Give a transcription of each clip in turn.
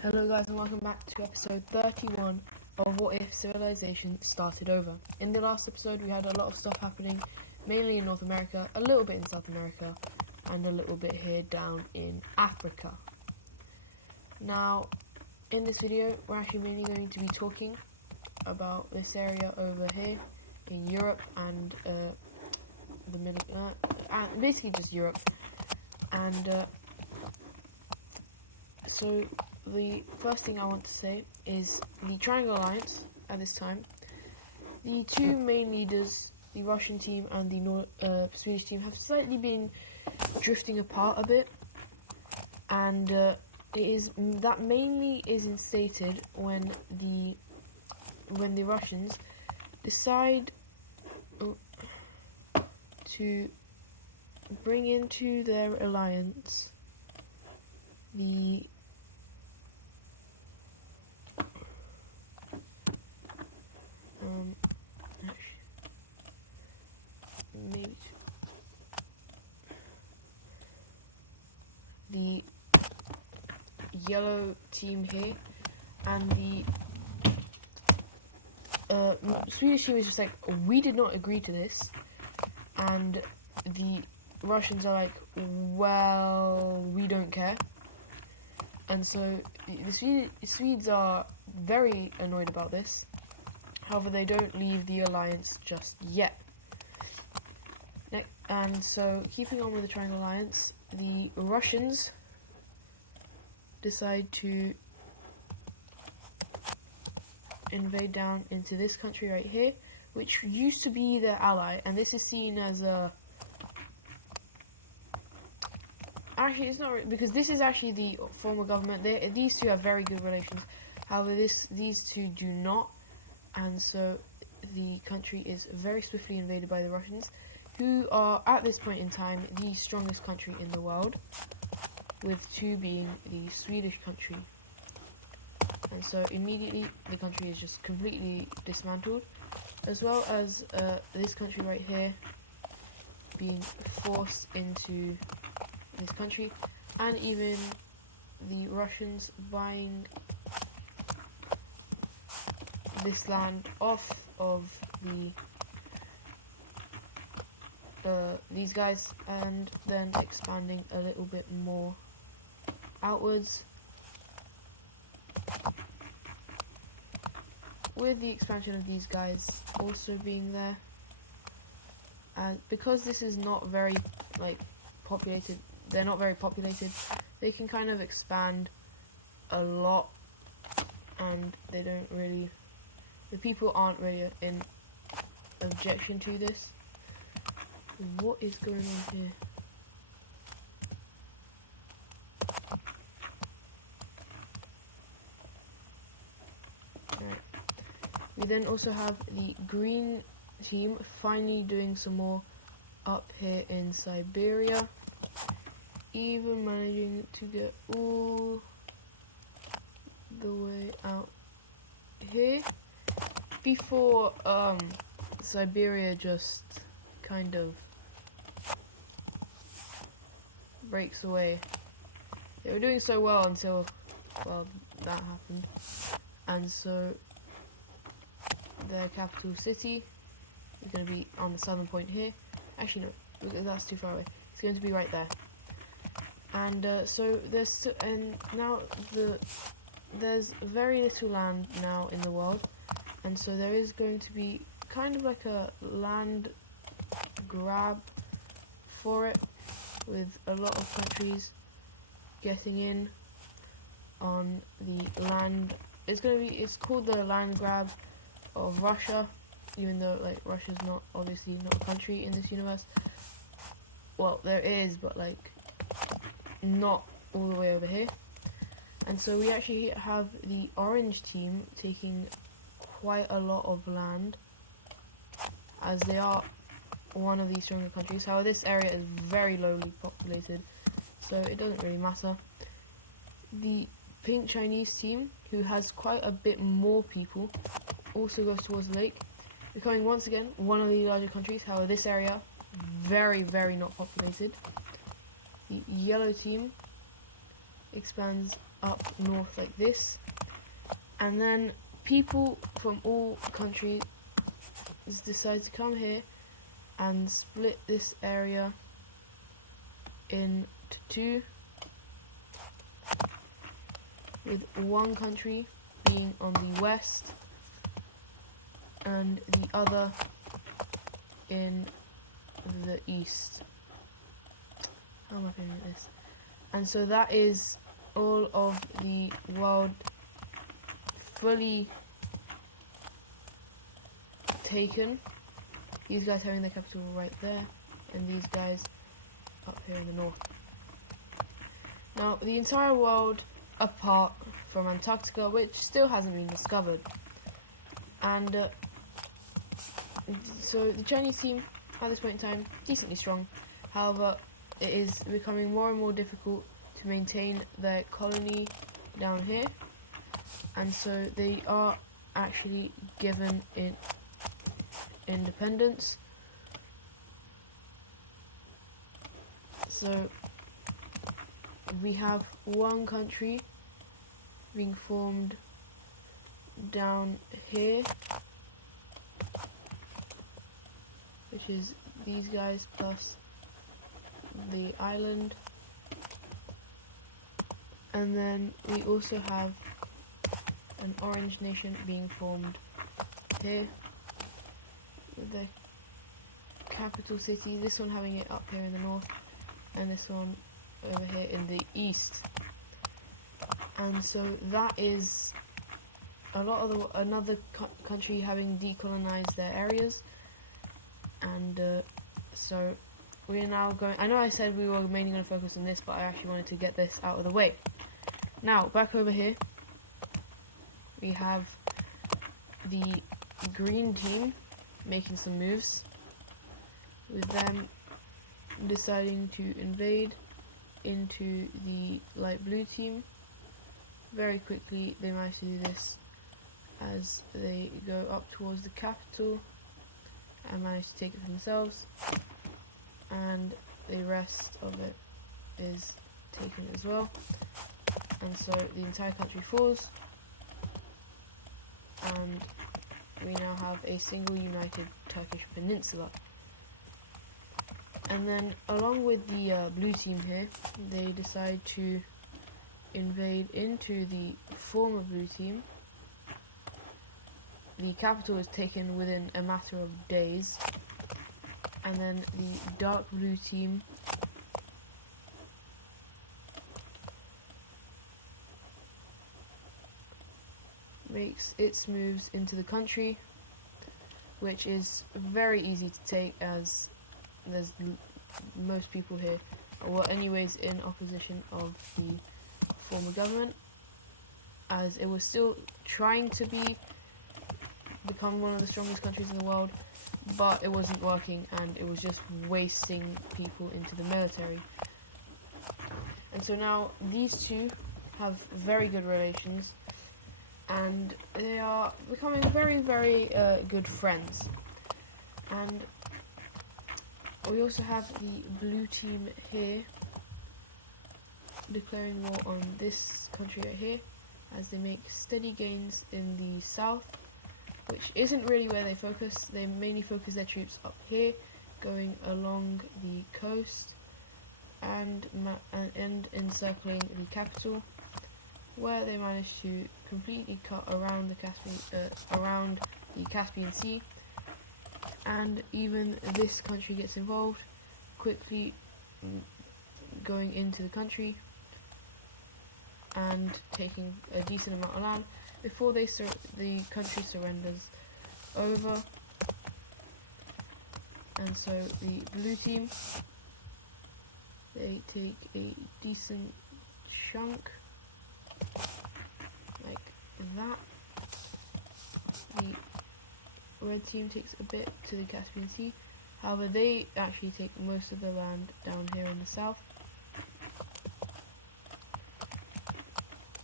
Hello guys and welcome back to episode 31 of What If Civilization Started Over. In the last episode we had a lot of stuff happening, mainly in North America, a little bit in South America, and a little bit here down in Africa. Now, in this video we're actually mainly going to be talking about this area over here in Europe and the middle, and basically just Europe. And so the first thing I want to say is the Triangle Alliance at this time. The two main leaders, the Russian team and the Swedish team, have slightly been drifting apart a bit, and that mainly is instated when the Russians decide to bring into their alliance the the yellow team here, and the Swedish team is just like, we did not agree to this, and the Russians are like, well, we don't care. And so the Swedes are very annoyed about this. However, they don't leave the alliance just yet. And so, keeping on with the Triangle Alliance, the Russians decide to invade down into this country right here, which used to be their ally, and this is seen as a... Actually, it's not, because this is actually the former government. These two have very good relations. However, these two do not, and so the country is very swiftly invaded by the Russians, who are at this point in time the strongest country in the world, with two being the Swedish country. And so immediately the country is just completely dismantled, as well as this country right here being forced into this country, and even the Russians buying this land off of these guys, and then expanding a little bit more outwards. With the expansion of these guys also being there, and because this is not very populated, they're not very populated, they can kind of expand a lot, and they don't really, the people aren't really in objection to this. What is going on here? Right. We then also have the green team finally doing some more up here in Siberia, even managing to get all the way out here before Siberia just kind of breaks away. They were doing so well until, well, that happened, and so their capital city is going to be on the southern point here. Actually no, that's too far away. It's going to be right there. And so there's very little land now in the world, and so there is going to be kind of like a land grab for it, with a lot of countries getting in on the land. It's called the land grab of Russia, even though Russia's obviously not a country in this universe. Well, there is, but not all the way over here. And so we actually have the orange team taking quite a lot of land, as they are one of the stronger countries. However, this area is very lowly populated, so it doesn't really matter. The pink Chinese team, who has quite a bit more people, also goes towards the lake, becoming once again one of the larger countries. However, this area very, very not populated. The yellow team expands up north like this, and then people from all countries decide to come here and split this area into two, with one country being on the west and the other in the east. How am I feeling at this? And so that is all of the world fully taken. These guys having their capital right there, and these guys up here in the north. Now, the entire world apart from Antarctica, which still hasn't been discovered. And so the Chinese team, at this point in time, decently strong. However, it is becoming more and more difficult to maintain their colony down here. And so they are actually given independence. So we have one country being formed down here, which is these guys plus the island. And then we also have an orange nation being formed here with the capital city, this one having it up here in the north and this one over here in the east. And so that is a lot of another country having decolonized their areas. And so we are now going, I know I said we were mainly going to focus on this, but I actually wanted to get this out of the way. Now back over here we have the green team making some moves, with them deciding to invade into the light blue team. Very quickly they manage to do this as they go up towards the capital and manage to take it for themselves, and the rest of it is taken as well. And so the entire country falls, and we now have a single united Turkish peninsula. And then along with the blue team here, they decide to invade into the former blue team. The capital is taken within a matter of days, and then the dark blue team makes its moves into the country, which is very easy to take as there's most people here were anyways in opposition of the former government, as it was still trying to become one of the strongest countries in the world, but it wasn't working and it was just wasting people into the military. And so now these two have very good relations, and they are becoming very, very good friends. And we also have the blue team here declaring war on this country right here, as they make steady gains in the south, which isn't really where they focus. They mainly focus their troops up here, going along the coast and encircling the capital, where they manage to completely cut around the Caspian Sea. And even this country gets involved, quickly going into the country and taking a decent amount of land before the country surrenders over. And so the blue team, they take a decent chunk like that. The red team takes a bit to the Caspian Sea. However, they actually take most of the land down here in the south.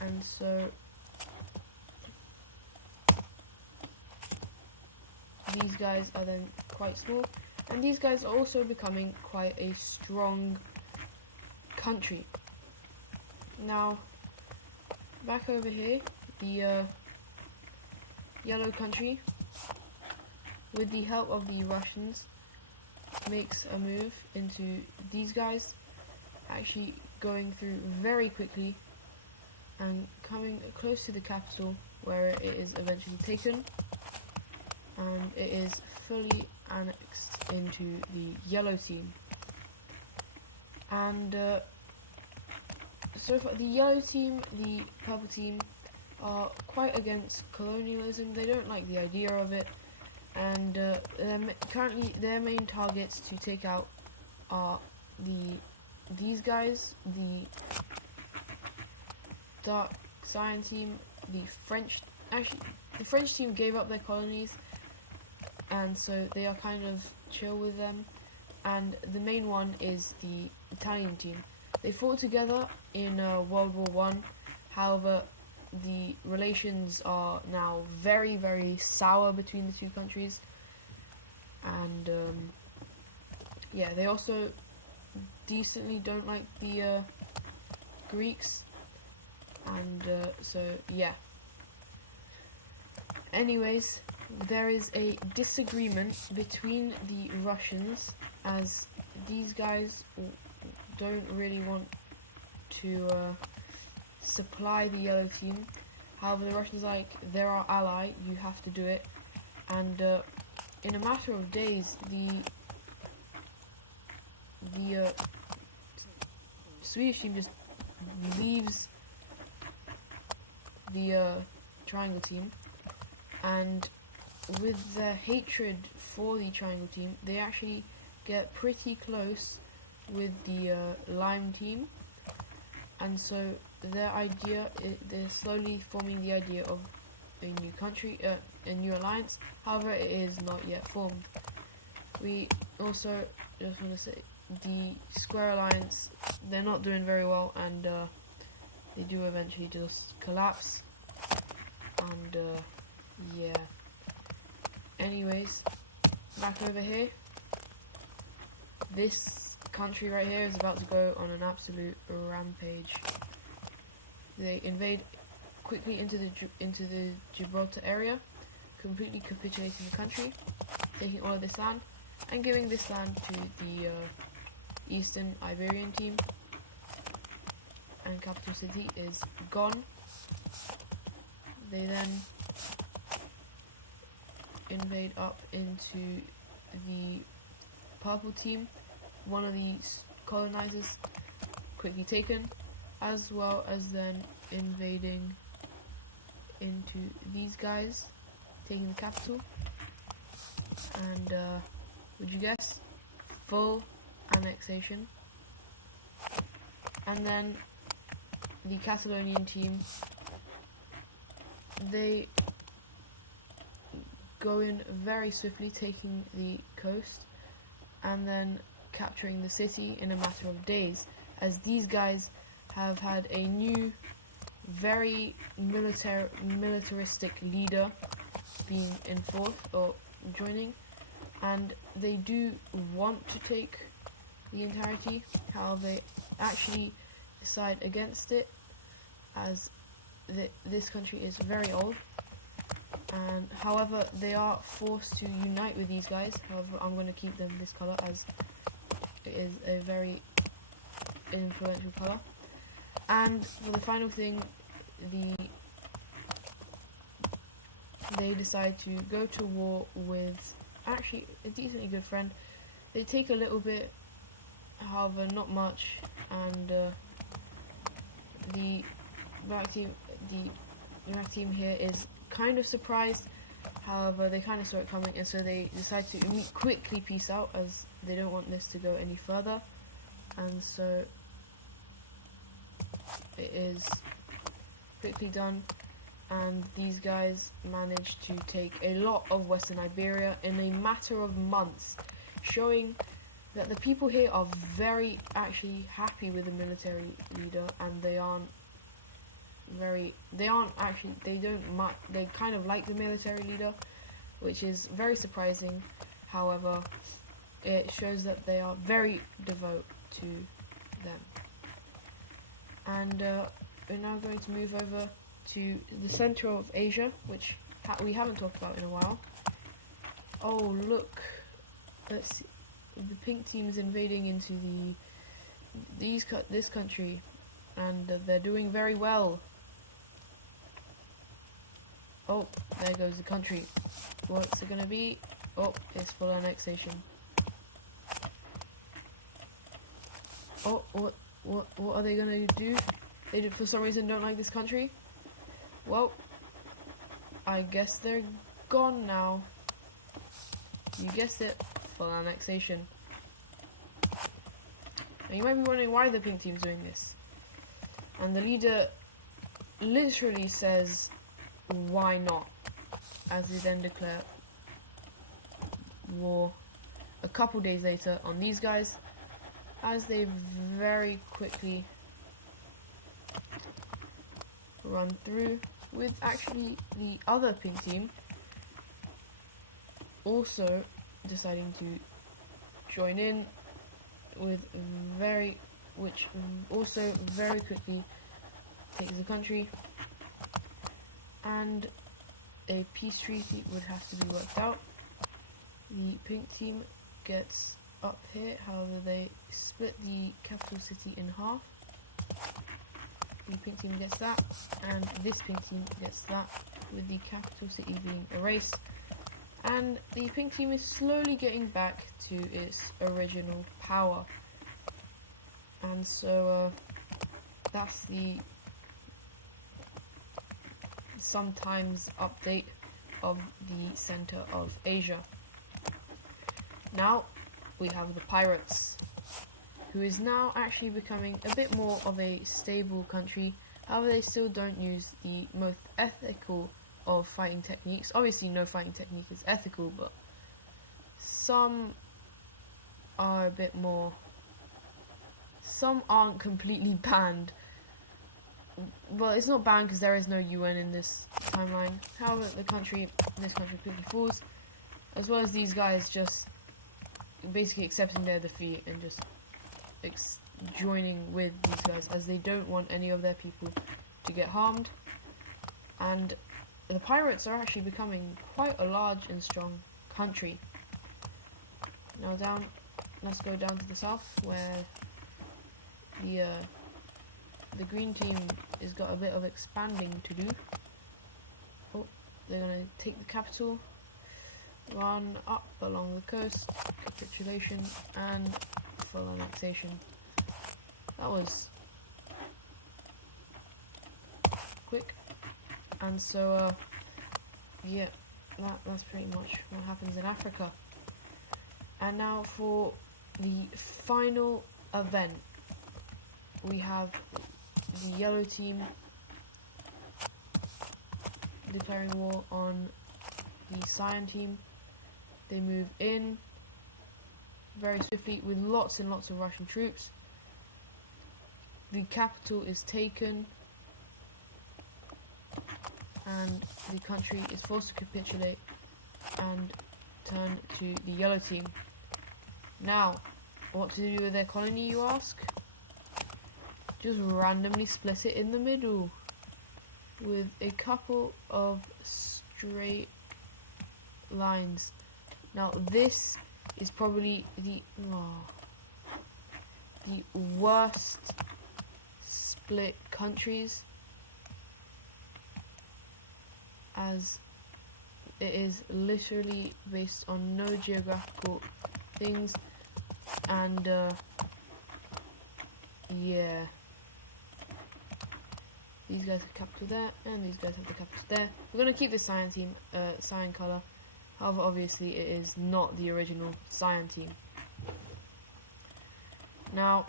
And so these guys are then quite small, and these guys are also becoming quite a strong country. Now, back over here, the yellow country, with the help of the Russians, makes a move into these guys, actually going through very quickly and coming close to the capital, where it is eventually taken, and it is fully annexed into the yellow team. And so far the yellow team, the purple team, are quite against colonialism. They don't like the idea of it, and currently their main targets to take out are these guys, the dark cyan team, the French team gave up their colonies, and so they are kind of chill with them. And the main one is the Italian team. They fought together in World War One. However, the relations are now very, very sour between the two countries. And yeah, they also decently don't like the Greeks. And so yeah. Anyways, there is a disagreement between the Russians, as these guys don't really want to supply the yellow team. However, the Russians are like, they're our ally, you have to do it. And in a matter of days, the Swedish team just leaves the triangle team, and with their hatred for the triangle team, they actually get pretty close with the lime team, and so their idea, they're slowly forming the idea of a new country, a new alliance. However, it is not yet formed. We also just want to say the Square Alliance, they're not doing very well, and they do eventually just collapse. And yeah. Anyways, back over here, this country right here is about to go on an absolute rampage. They invade quickly into the Gibraltar area, completely capitulating the country, taking all of this land, and giving this land to the Eastern Iberian team. And capital city is gone. They then invade up into the purple team. One of the colonizers quickly taken, as well as then invading into these guys, taking the capital. And would you guess? Full annexation. And then the Catalonian team, they go in very swiftly, taking the coast and then capturing the city in a matter of days, as these guys have had a new, very militaristic leader being enforced or joining, and they do want to take the entirety. However, they actually decide against it, as this country is very old. And however, they are forced to unite with these guys. However, I'm going to keep them this color, as it is a very influential color. And for the final thing, they decide to go to war with actually a decently good friend. They take a little bit, however not much, and the Iraq team here is kind of surprised. However, they kind of saw it coming, and so they decide to quickly peace out, as they don't want this to go any further. And so it is quickly done, and these guys managed to take a lot of Western Iberia in a matter of months, showing that the people here are very actually happy with the military leader, and they kind of like the military leader, which is very surprising. However, it shows that they are very devout to them. And we're now going to move over to the center of Asia, which we haven't talked about in a while. Oh, look. Let's see. The pink team is invading into this country, and they're doing very well. Oh, there goes the country. What's it gonna be? Oh, it's full annexation. Oh, what are they gonna do? They for some reason don't like this country. Well, I guess they're gone now. You guessed it, full annexation. Now you might be wondering why the pink team's doing this. And the leader literally says, why not? As they then declare war a couple days later on these guys, as they very quickly run through, with actually the other pink team also deciding to join in with which also very quickly takes the country, and a peace treaty would have to be worked out. The pink team gets up here, however they split the capital city in half. The pink team gets that, and this pink team gets that, with the capital city being erased. And the pink team is slowly getting back to its original power. And so that's the sometimes update of the center of Asia. Now we have the pirates, who is now actually becoming a bit more of a stable country. However, they still don't use the most ethical of fighting techniques. Obviously no fighting technique is ethical, but some are a bit more, some aren't completely banned. Well, it's not banned because there is no UN in this timeline. However, this country quickly falls, as well as these guys just basically accepting their defeat and just joining with these guys, as they don't want any of their people to get harmed. And the pirates are actually becoming quite a large and strong country. Now let's go down to the south, where the green team has got a bit of expanding to do. Oh, they're gonna take the capital, run up along the coast, capitulation, and full annexation. That was quick. And so yeah, that's pretty much what happens in Africa. And now for the final event, we have the yellow team declaring war on the cyan team. They move in very swiftly with lots and lots of Russian troops. The capital is taken, and the country is forced to capitulate and turn to the yellow team. Now, what to do with their colony, you ask? Just randomly split it in the middle with a couple of straight lines. Now this is probably the worst split countries, as it is literally based on no geographical things, and yeah, these guys have capital there, and these guys have the capital there. We're going to keep the cyan team, cyan colour. However, obviously it is not the original cyan team. Now,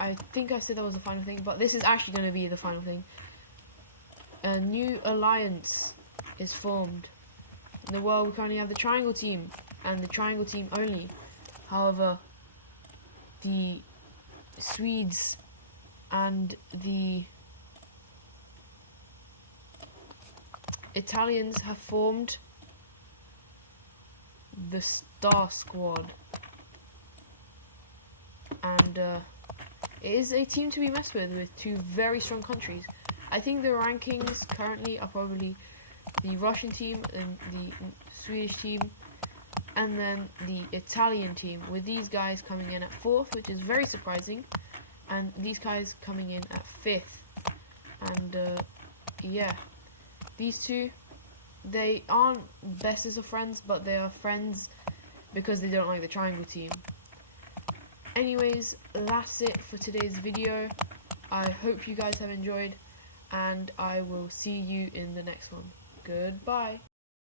I think I said that was the final thing, but this is actually going to be the final thing. A new alliance is formed. In the world, we currently have the triangle team, and the triangle team only. However, the Swedes and the Italians have formed the Star Squad, and it is a team to be messed with two very strong countries. I think the rankings currently are probably the Russian team and the Swedish team, and then the Italian team, with these guys coming in at 4th, which is very surprising, and these guys coming in at 5th. And yeah, these two, they aren't bestest of friends, but they are friends because they don't like the triangle team. Anyways, that's it for today's video. I hope you guys have enjoyed, and I will see you in the next one. Goodbye.